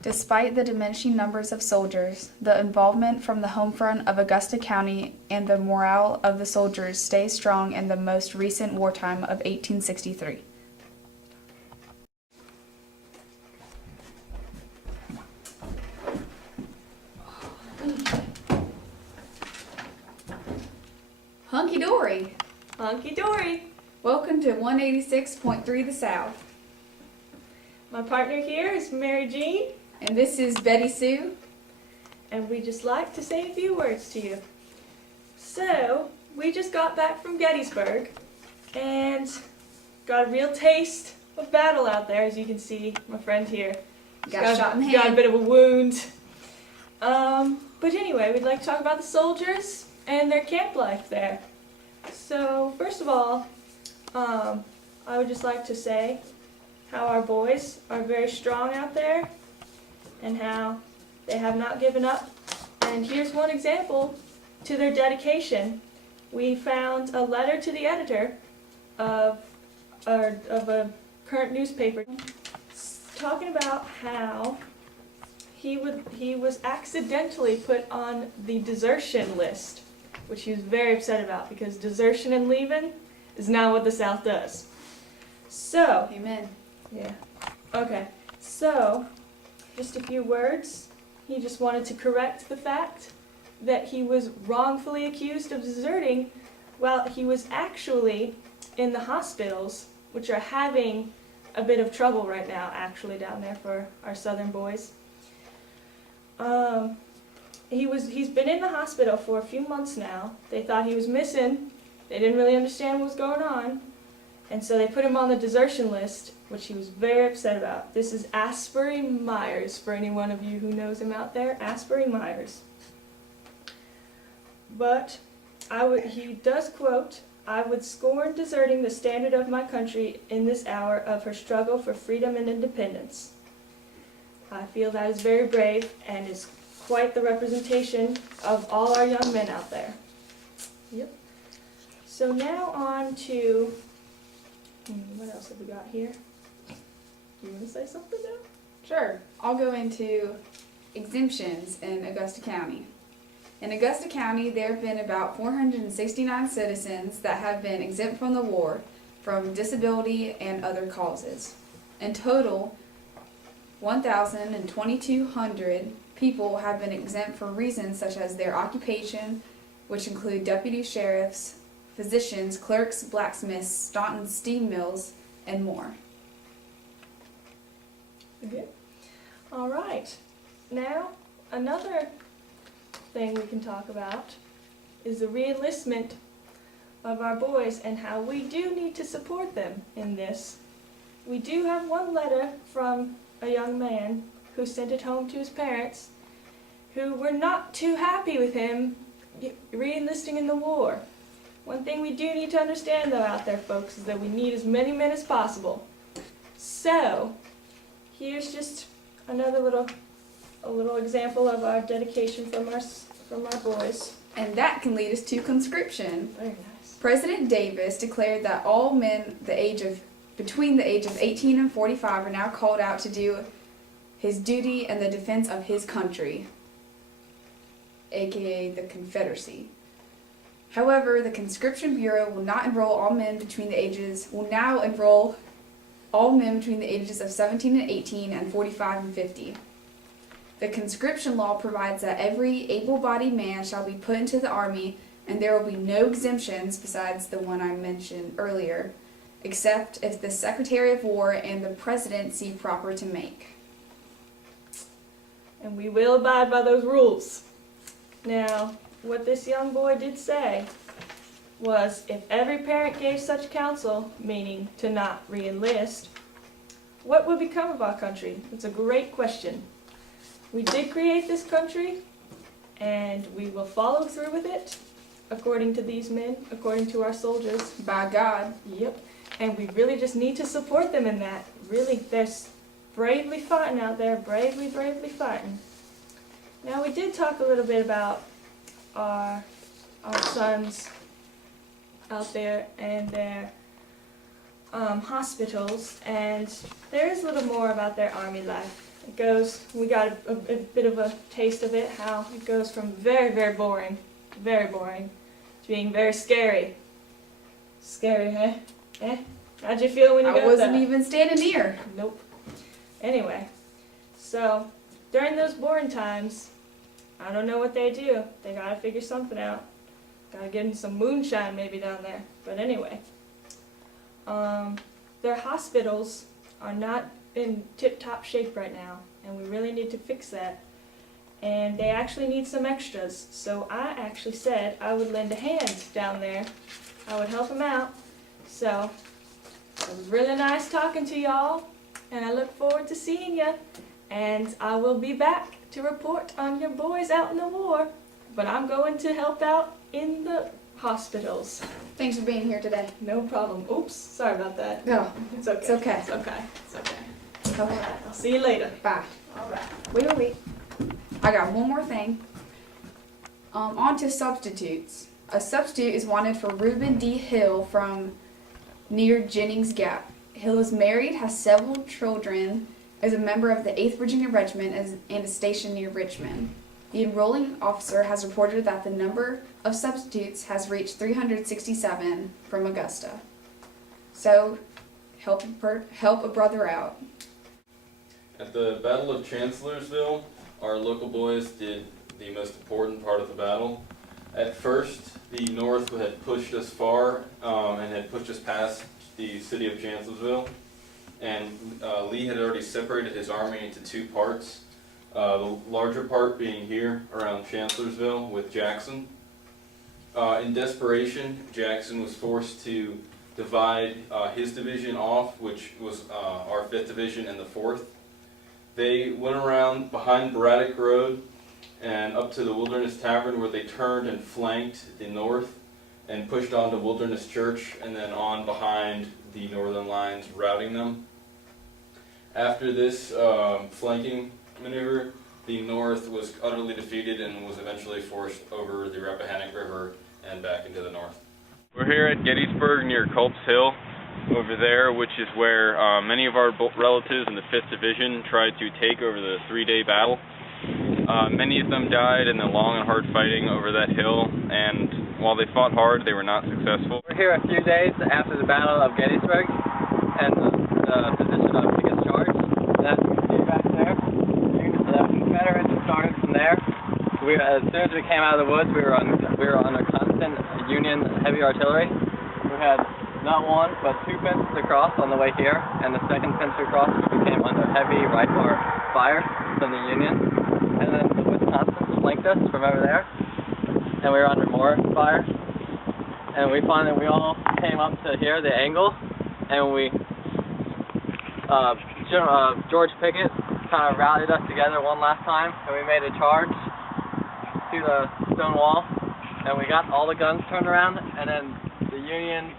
Despite the diminishing numbers of soldiers, the involvement from the home front of Augusta County and the morale of the soldiers stays strong in the most recent wartime of 1863. Hunky dory! Hunky dory! Welcome to 186.3 The South. My partner here is Mary Jean, And this is Betty Sue. and we just like to say a few words to you. So, we just got back from Gettysburg and got a real taste of battle out there, as you can see, my friend here. Got shot in the Got a hand. bit of a wound. But anyway, we'd like to talk about the soldiers and their camp life there. So, first of all, I would just like to say how our boys are very strong out there and how they have not given up. And here's one example to their dedication. We found a letter to the editor of a current newspaper talking about how he was accidentally put on the desertion list, which he was very upset about because desertion and leaving is not what the South does. So, Amen. yeah. Okay. So, just a few words. He just wanted to correct the fact that he was wrongfully accused of deserting while he was actually in the hospitals, which are having a bit of trouble right now, actually, down there for our southern boys. He's been in the hospital for a few months now. They thought he was missing. They didn't really understand what was going on. And so they put him on the desertion list, which he was very upset about. This is Asbury Myers, for any one of you who knows him out there. Asbury Myers. But he does quote, "I would scorn deserting the standard of my country in this hour of her struggle for freedom and independence." I feel that is very brave and is quite the representation of all our young men out there. Yep. So now on to, what else have we got here? Do you want to say something now? Sure. I'll go into exemptions in Augusta County. In Augusta County, there have been about 469 citizens that have been exempt from the war from disability and other causes. In total, 1,200 people have been exempt for reasons such as their occupation, which include deputy sheriffs, physicians, clerks, blacksmiths, Staunton steam mills, and more. Good. All right. Now, another thing we can talk about is the reenlistment of our boys and how we do need to support them in this. We do have one letter from a young man who sent it home to his parents who were not too happy with him reenlisting in the war. One thing we do need to understand, though, out there, folks, is that we need as many men as possible. So, here's just another little example of our dedication from our boys. And that can lead us to conscription. Very nice. President Davis declared that all men between the age of 18 and 45 are now called out to do his duty in the defense of his country, aka the Confederacy. However, the Conscription Bureau will now enroll all men between the ages of 17 and 18 and 45 and 50. The conscription law provides that every able-bodied man shall be put into the army, and there will be no exemptions besides the one I mentioned earlier, except if the Secretary of War and the President see proper to make. And we will abide by those rules. Now, what this young boy did say was if every parent gave such counsel, meaning to not re-enlist, what would become of our country? It's a great question. We did create this country, and we will follow through with it, according to these men, according to our soldiers. By God. Yep. And we really just need to support them in that. Really, they're bravely fighting out there, bravely fighting. Now, we did talk a little bit about our sons out there and their hospitals, and there is a little more about their army life It goes, we got a bit of a taste of it, how it goes from very, very boring, to being very scary. Scary, huh? Eh? How'd you feel when you got I wasn't that? even standing near. Nope. Anyway, so during those boring times, I don't know what they do. They gotta figure something out. Gotta get in some moonshine maybe down there. But anyway, their hospitals are not in tip-top shape right now, and we really need to fix that. And they actually need some extras, so I actually said I would lend a hand down there. I would help them out. So it was really nice talking to y'all, and I look forward to seeing you. And I will be back to report on your boys out in the war, but I'm going to help out in the hospitals. Thanks for being here today. No problem. Oops, sorry about that. No, It's okay. it's okay. It's okay. It's okay. Okay, I'll see you later. bye. All right. Wait. I got one more thing. On to substitutes. A substitute is wanted for Reuben D. Hill from near Jennings Gap. Hill is married, has several children, is a member of the 8th Virginia Regiment, and is stationed near Richmond. The enrolling officer has reported that the number of substitutes has reached 367 from Augusta. So, help a brother out. At the Battle of Chancellorsville, our local boys did the most important part of the battle. At first, the North had pushed us far and had pushed us past the city of Chancellorsville, and Lee had already separated his army into two parts, the larger part being here around Chancellorsville with Jackson. In desperation, Jackson was forced to divide his division off, which was our 5th Division and the 4th. They went around behind Braddock Road and up to the Wilderness Tavern, where they turned and flanked the North and pushed on to Wilderness Church and then on behind the Northern lines, routing them. After this flanking maneuver, the North was utterly defeated and was eventually forced over the Rappahannock River and back into the North. We're here at Gettysburg near Culp's Hill over there, which is where many of our relatives in the 5th Division tried to take over the 3-day battle. Many of them died in the long and hard fighting over that hill, and while they fought hard, they were not successful. We're here a few days after the Battle of Gettysburg, and the position of biggest charge that you see back there. The Confederates started from there. As soon as we came out of the woods, we were under constant Union heavy artillery. We had not one, but 2 fences across on the way here, and the second fence across we came under heavy rifle fire from the Union. And then the Wisconsin flanked us from over there, and we were under more fire. And we finally, we all came up to here, the angle, and George Pickett kind of rallied us together one last time, and we made a charge to the stone wall, and we got all the guns turned around, and then the Union